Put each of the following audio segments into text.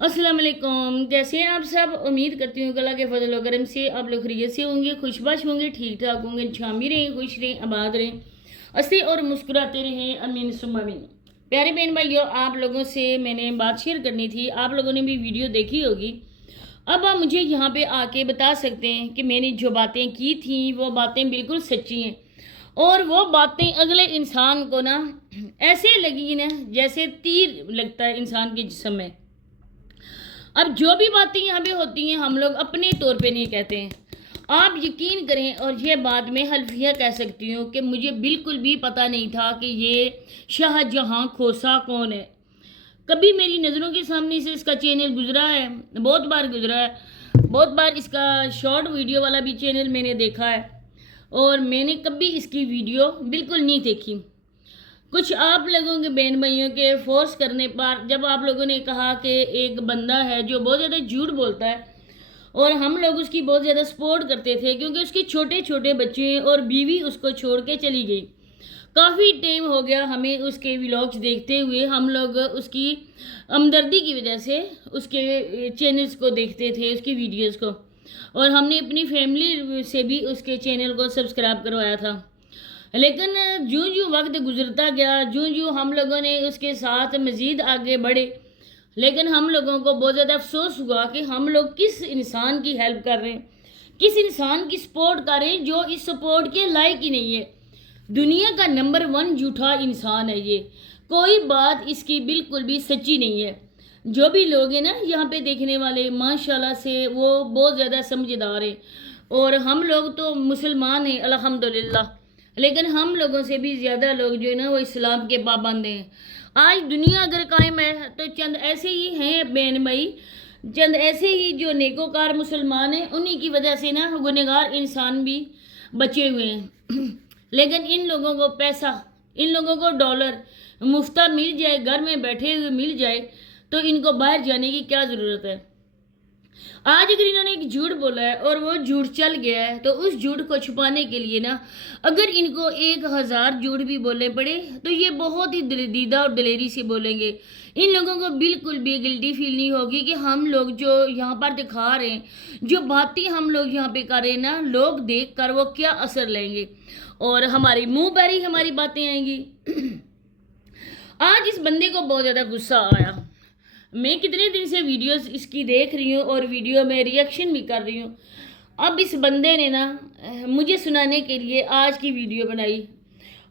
अस्सलाम वालेकुम। कैसे हैं आप सब? उम्मीद करती हूँ कि अल्लाह के फजल व करम से आप लोग खैरियत से होंगे, खुशबाश होंगे, ठीक ठाक होंगे, छामी रहें, खुश रहें, आबाद रहें, हंसते और मुस्कुराते रहें। अमीन सुम्मा अमीन। प्यारे बहन भाइयों, आप लोगों से मैंने बात शेयर करनी थी। आप लोगों ने भी वीडियो देखी होगी। अब आप मुझे यहाँ पे आके बता सकते हैं कि मैंने जो बातें की थी वो बातें बिल्कुल सच्ची हैं, और वो बातें अगले इंसान को ना ऐसे लगी ना जैसे तीर लगता है इंसान के जिस्म में। अब जो भी बातें यहाँ पे होती हैं हम लोग अपने तौर पे नहीं कहते हैं। आप यकीन करें, और ये बात मैं हल्फिया कह सकती हूँ कि मुझे बिल्कुल भी पता नहीं था कि ये शाहजहां खोसा कौन है। कभी मेरी नज़रों के सामने से इसका चैनल गुजरा है, बहुत बार गुजरा है, बहुत बार इसका शॉर्ट वीडियो वाला भी चैनल मैंने देखा है, और मैंने कभी इसकी वीडियो बिल्कुल नहीं देखी। कुछ आप लोगों के बहन भाइयों के फोर्स करने पर जब आप लोगों ने कहा कि एक बंदा है जो बहुत ज़्यादा झूठ बोलता है, और हम लोग उसकी बहुत ज़्यादा सपोर्ट करते थे क्योंकि उसके छोटे छोटे बच्चे हैं और बीवी उसको छोड़ के चली गई। काफ़ी टाइम हो गया हमें उसके व्लॉग्स देखते हुए। हम लोग उसकी हमदर्दी की वजह से उसके चैनल्स को देखते थे, उसकी वीडियोस को, और हमने अपनी फैमिली से भी उसके चैनल को सब्सक्राइब करवाया था। लेकिन जूँ जूँ वक्त गुजरता गया, जूँ जूँ हम लोगों ने उसके साथ मज़ीद आगे बढ़े, लेकिन हम लोगों को बहुत ज़्यादा अफसोस हुआ कि हम लोग किस इंसान की हेल्प कर रहे हैं, किस इंसान की सपोर्ट कर रहे हैं जो इस सपोर्ट के लायक ही नहीं है। दुनिया का नंबर 1 झूठा इंसान है ये। कोई बात इसकी बिल्कुल भी सच्ची नहीं है। जो भी लोग हैं ना यहाँ पे देखने वाले, माशाल्लाह से वो बहुत ज़्यादा समझदार हैं, और हम लोग तो मुसलमान हैं अल्हम्दुलिल्लाह, लेकिन हम लोगों से भी ज़्यादा लोग जो है ना वो इस्लाम के पाबंद हैं। आज दुनिया अगर कायम है तो चंद ऐसे ही हैं बहन भाई, चंद ऐसे ही जो नेकोकार मुसलमान हैं, उन्हीं की वजह से ना गुनहगार इंसान भी बचे हुए हैं। लेकिन इन लोगों को पैसा, इन लोगों को डॉलर मुफ्ता मिल जाए, घर में बैठे हुए मिल जाए, तो इनको बाहर जाने की क्या ज़रूरत है। आज अगर इन्होंने एक झूठ बोला है और वो झूठ चल गया है, तो उस झूठ को छुपाने के लिए ना अगर इनको 1000 झूठ भी बोलने पड़े तो ये बहुत ही दिलदीदा और दिलेरी से बोलेंगे। इन लोगों को बिल्कुल भी गिल्टी फील नहीं होगी कि हम लोग जो यहाँ पर दिखा रहे हैं, जो बातें हम लोग यहाँ पे कर रहे हैं ना, लोग देख कर वो क्या असर लेंगे, और हमारी मुंह पर ही हमारी बातें आएंगी। आज इस बंदे को बहुत ज़्यादा गुस्सा आया। मैं कितने दिन से वीडियोस इसकी देख रही हूँ और वीडियो में रिएक्शन भी कर रही हूँ। अब इस बंदे ने ना मुझे सुनाने के लिए आज की वीडियो बनाई,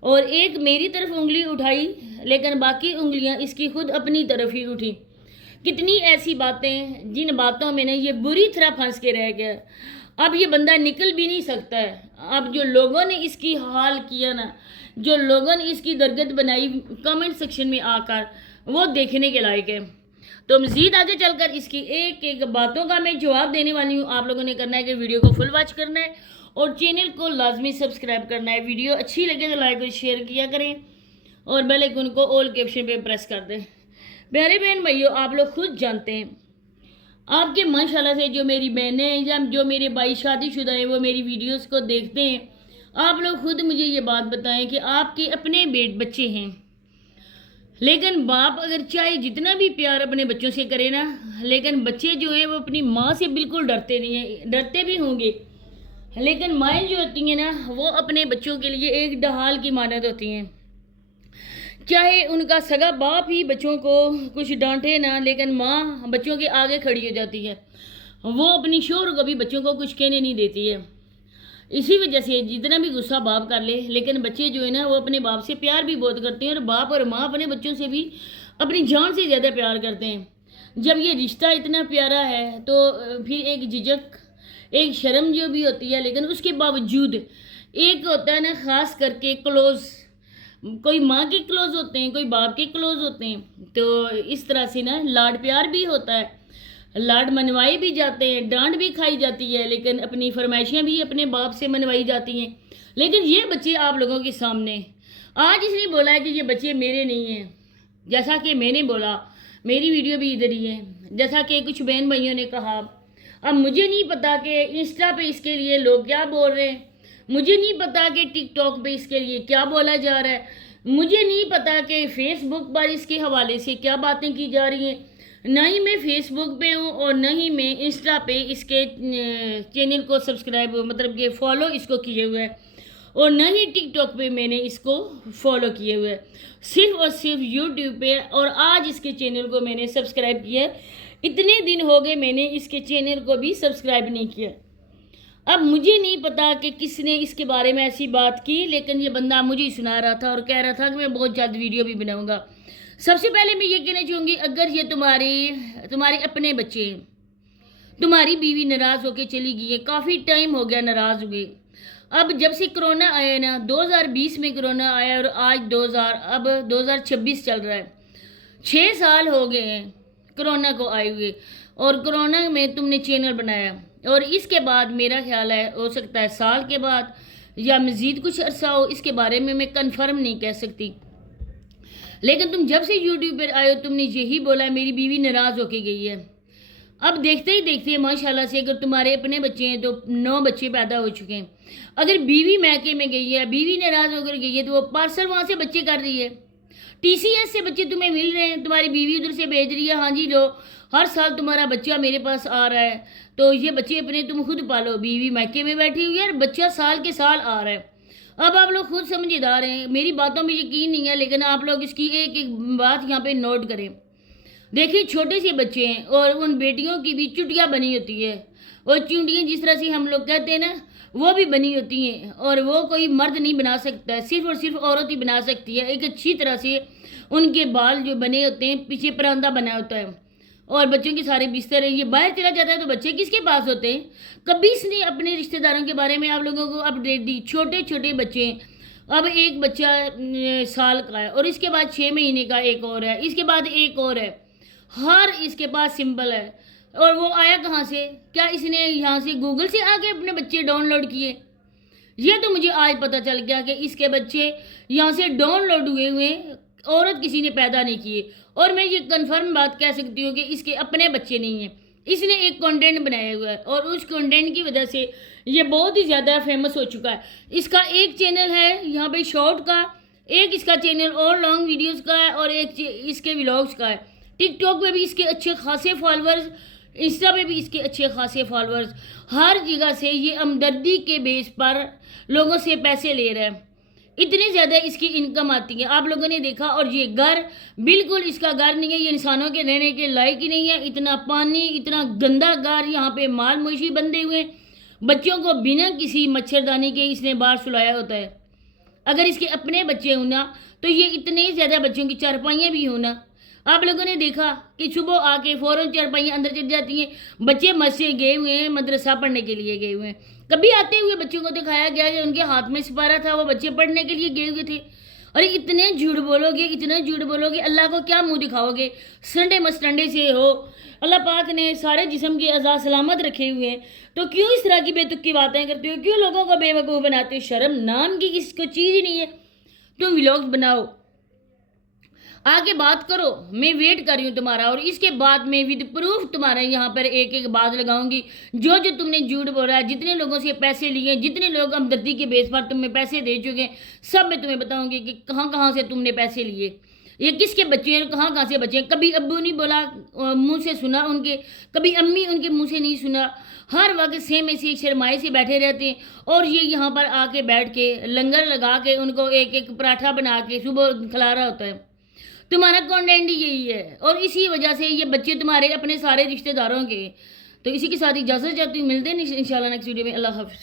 और एक मेरी तरफ उंगली उठाई, लेकिन बाकी उंगलियां इसकी खुद अपनी तरफ ही उठी। कितनी ऐसी बातें जिन बातों में ना ये बुरी तरह फंस के रह गया। अब ये बंदा निकल भी नहीं सकता है। अब जो लोगों ने इसकी हाल किया ना, जो लोगों ने इसकी दरगत बनाई कमेंट सेक्शन में आकर, वो देखने के लायक है। तो मज़ीद आगे चलकर इसकी एक एक बातों का मैं जवाब देने वाली हूँ। आप लोगों ने करना है कि वीडियो को फुल वॉच करना है और चैनल को लाजमी सब्सक्राइब करना है। वीडियो अच्छी लगे तो लाइक और शेयर किया करें, और बेल आइकन को ऑल के ऑप्शन पे प्रेस कर दें। प्यारे बहन भाइयों, आप लोग खुद जानते हैं, आपके माशाल्लाह से जो मेरी बहनें हैं या जो मेरे भाई शादीशुदा हैं वो मेरी वीडियोस को देखते हैं। आप लोग खुद मुझे ये बात बताएं कि आपके अपने बच्चे हैं, लेकिन बाप अगर चाहे जितना भी प्यार अपने बच्चों से करे ना, लेकिन बच्चे जो हैं वो अपनी माँ से बिल्कुल डरते नहीं हैं। डरते भी होंगे, लेकिन माएँ जो होती हैं ना वो अपने बच्चों के लिए एक ढाल की मानद होती हैं। चाहे उनका सगा बाप ही बच्चों को कुछ डांटे ना, लेकिन माँ बच्चों के आगे खड़ी हो जाती है। वो अपनी शोहर को भी बच्चों को कुछ कहने नहीं देती है। इसी वजह से जितना भी गुस्सा बाप कर ले, लेकिन बच्चे जो है ना वो अपने बाप से प्यार भी बहुत करते हैं, और बाप और माँ अपने बच्चों से भी अपनी जान से ज़्यादा प्यार करते हैं। जब ये रिश्ता इतना प्यारा है तो फिर एक झिझक, एक शर्म जो भी होती है, लेकिन उसके बावजूद एक होता है ना ख़ास करके क्लोज़, कोई माँ के क्लोज़ होते हैं, कोई बाप के क्लोज़ होते हैं, तो इस तरह से ना लाड प्यार भी होता है, लाड मनवाए भी जाते हैं, डांट भी खाई जाती है, लेकिन अपनी फरमाइशें भी अपने बाप से मनवाई जाती हैं। लेकिन ये बच्चे आप लोगों के सामने आज इसने बोला है कि ये बच्चे मेरे नहीं हैं, जैसा कि मैंने बोला मेरी वीडियो भी इधर ही है, जैसा कि कुछ बहन भाइयों ने कहा। अब मुझे नहीं पता कि इंस्टा पे इसके लिए लोग क्या बोल रहे हैं, मुझे नहीं पता कि टिकटॉक पे इसके लिए क्या बोला जा रहा है, मुझे नहीं पता कि फेसबुक पर इसके हवाले से क्या बातें की जा रही हैं, نہ ہی میں فیس بک پہ ہوں اور نہ ہی میں انسٹا پہ اس کے چینل کو سبسکرائب مطلب کہ فالو اس کو کیے ہوئے ہے، اور نہ ہی ٹک ٹاک پہ میں نے اس کو فالو کیے ہوئے ہے، صرف اور صرف یوٹیوب پہ، اور آج اس کے چینل کو میں نے سبسکرائب کیا ہے۔ اتنے دن ہو گئے میں نے اس کے چینل کو بھی سبسکرائب نہیں کیا۔ اب مجھے نہیں پتا کہ کس نے اس کے بارے میں ایسی بات کی، لیکن یہ بندہ مجھے ہی سنا رہا تھا اور کہہ رہا تھا کہ میں بہت جلد ویڈیو بھی بناؤں گا۔ سب سے پہلے میں یہ کہنا چاہوں گی، اگر یہ تمہارے اپنے بچے ہیں، تمہاری بیوی ناراض ہو کے چلی گئی ہے، کافی ٹائم ہو گیا ناراض ہوئے، اب جب سے کرونا آیا نا، 2020 میں کرونا آیا اور آج 2026 چل رہا ہے، 6 سال ہو گئے ہیں کرونا کو آئے ہوئے، اور کرونا میں تم نے چینل بنایا، اور اس کے بعد میرا خیال ہے ہو سکتا ہے سال کے بعد یا مزید کچھ عرصہ ہو، اس کے بارے میں کنفرم نہیں کہہ سکتی، لیکن تم جب سے یوٹیوب پر آئے ہو تم نے یہی بولا میری بیوی ناراض ہو کے گئی ہے۔ اب دیکھتے ہی دیکھتے ماشاءاللہ سے اگر تمہارے اپنے بچے ہیں تو 9 بچے پیدا ہو چکے ہیں۔ اگر بیوی میکے میں گئی ہے، بیوی ناراض ہو کر گئی ہے، تو وہ پارسل وہاں سے بچے کر رہی ہے، ٹی سی ایس سے بچے تمہیں مل رہے ہیں، تمہاری بیوی ادھر سے بھیج رہی ہے، ہاں جی لو ہر سال تمہارا بچہ میرے پاس آ رہا ہے، تو یہ بچے اپنے تم خود پالو، بیوی میکے میں بیٹھی ہوئی ہے اور بچہ سال کے سال آ رہا ہے۔ اب آپ لوگ خود سمجھدار ہیں، میری باتوں میں یقین نہیں ہے، لیکن آپ لوگ اس کی ایک ایک بات یہاں پہ نوٹ کریں۔ دیکھیں چھوٹے سے بچے ہیں اور ان بیٹیوں کی بھی چٹیاں بنی ہوتی ہے، اور چونٹیاں جس طرح سے ہم لوگ کہتے ہیں نا وہ بھی بنی ہوتی ہیں، اور وہ کوئی مرد نہیں بنا سکتا ہے، صرف اور صرف عورت ہی بنا سکتی ہے۔ ایک اچھی طرح سے ان کے بال جو بنے ہوتے ہیں پیچھے پراندہ بنا ہوتا ہے، اور بچوں کے سارے بستر ہیں، یہ باہر چلا جاتا ہے تو بچے کس کے پاس ہوتے ہیں؟ کبھی اس نے اپنے رشتہ داروں کے بارے میں آپ لوگوں کو اپڈیٹ دی؟ چھوٹے چھوٹے بچے ہیں، اب ایک بچہ سال کا ہے، اور اس کے بعد 6 مہینے کا ایک اور ہے، اس کے بعد ایک اور ہے، ہر اس کے پاس سمبل ہے، اور وہ آیا کہاں سے؟ کیا اس نے یہاں سے گوگل سے آ کے اپنے بچے ڈاؤن لوڈ کیے؟ یہ تو مجھے آج پتہ چل گیا کہ اس کے بچے یہاں سے ڈاؤن لوڈ ہوئے ہوئے ہیں، عورت کسی نے پیدا نہیں کیے، اور میں یہ کنفرم بات کہہ سکتی ہوں کہ اس کے اپنے بچے نہیں ہیں، اس نے ایک کنٹینٹ بنایا ہوا ہے، اور اس کنٹینٹ کی وجہ سے یہ بہت ہی زیادہ فیمس ہو چکا ہے۔ اس کا ایک چینل ہے یہاں پہ شارٹ کا، ایک اس کا چینل اور لانگ ویڈیوز کا ہے، اور ایک اس کے ولاگز کا ہے۔ ٹک ٹاک پہ بھی اس کے اچھے خاصے فالورز، انسٹا پہ بھی اس کے اچھے خاصے فالورز، ہر جگہ سے یہ ہمدردی کے بیس پر لوگوں سے پیسے لے رہا ہے، اتنے زیادہ اس کی انکم آتی ہے، آپ لوگوں نے دیکھا۔ اور یہ گھر بالکل اس کا گھر نہیں ہے، یہ انسانوں کے رہنے کے لائق ہی نہیں ہے، اتنا پانی، اتنا گندا گھر، یہاں پہ مال مویشی بندے ہوئے، بچوں کو بنا کسی مچھردانی کے اس نے باہر سلایا ہوتا ہے۔ اگر اس کے اپنے بچے ہوں نا تو یہ اتنے زیادہ بچوں کی چارپائیاں بھی ہوں نا، آپ لوگوں نے دیکھا کہ صبح آ کے فوراً چارپائیاں اندر چل جاتی ہیں، بچے مسجد گئے ہوئے ہیں، مدرسہ پڑھنے کے لیے گئے ہوئے ہیں، کبھی آتے ہوئے بچوں کو دکھایا گیا کہ ان کے ہاتھ میں سپارہ تھا، وہ بچے پڑھنے کے لیے گئے ہوئے تھے؟ اور اتنے جھوٹ بولو گے، اتنا جھوٹ بولو گے، اللہ کو کیا منہ دکھاؤ گے؟ سنڈے مسٹنڈے سے ہو، اللہ پاک نے سارے جسم کے اعضاء سلامت رکھے ہوئے ہیں، تو کیوں اس طرح کی بے تکی باتیں کرتے ہو؟ کیوں لوگوں کو بے وقوف بناتے ہو؟ شرم نام کی کس کو چیز ہی نہیں ہے، تم ولاگز بناؤ، آگے بات کرو، میں ویٹ کر رہی ہوں تمہارا، اور اس کے بعد میں ود پروف تمہارا یہاں پر ایک ایک بات لگاؤں گی، جو تم نے جھوٹ بولا ہے، جتنے لوگوں سے پیسے لیے، جتنے لوگ ہمدردی کے بیس پر تمہیں پیسے دے چکے ہیں، سب میں تمہیں بتاؤں گی کہ کہاں کہاں سے تم نے پیسے لیے، یہ کس کے بچے ہیں، کہاں کہاں سے بچے ہیں۔ کبھی ابو نہیں بولا منہ سے سنا ان کے، کبھی امی ان کے منہ سے نہیں سنا، ہر وقت سیمے سے شرمائے سے بیٹھے رہتے ہیں، اور یہ یہاں پر آ کے بیٹھ کے لنگر لگا کے ان کو ایک ایک پراٹھا بنا کے صبح کھلا رہا ہوتا ہے۔ تمہارا کنٹینٹ یہی ہے، اور اسی وجہ سے یہ بچے تمہارے اپنے سارے رشتہ داروں کے۔ تو اسی کے ساتھ اجازت چاہتی ہوں، ملتے ہیں انشاءاللہ نیکسٹ ویڈیو میں، اللہ حافظ۔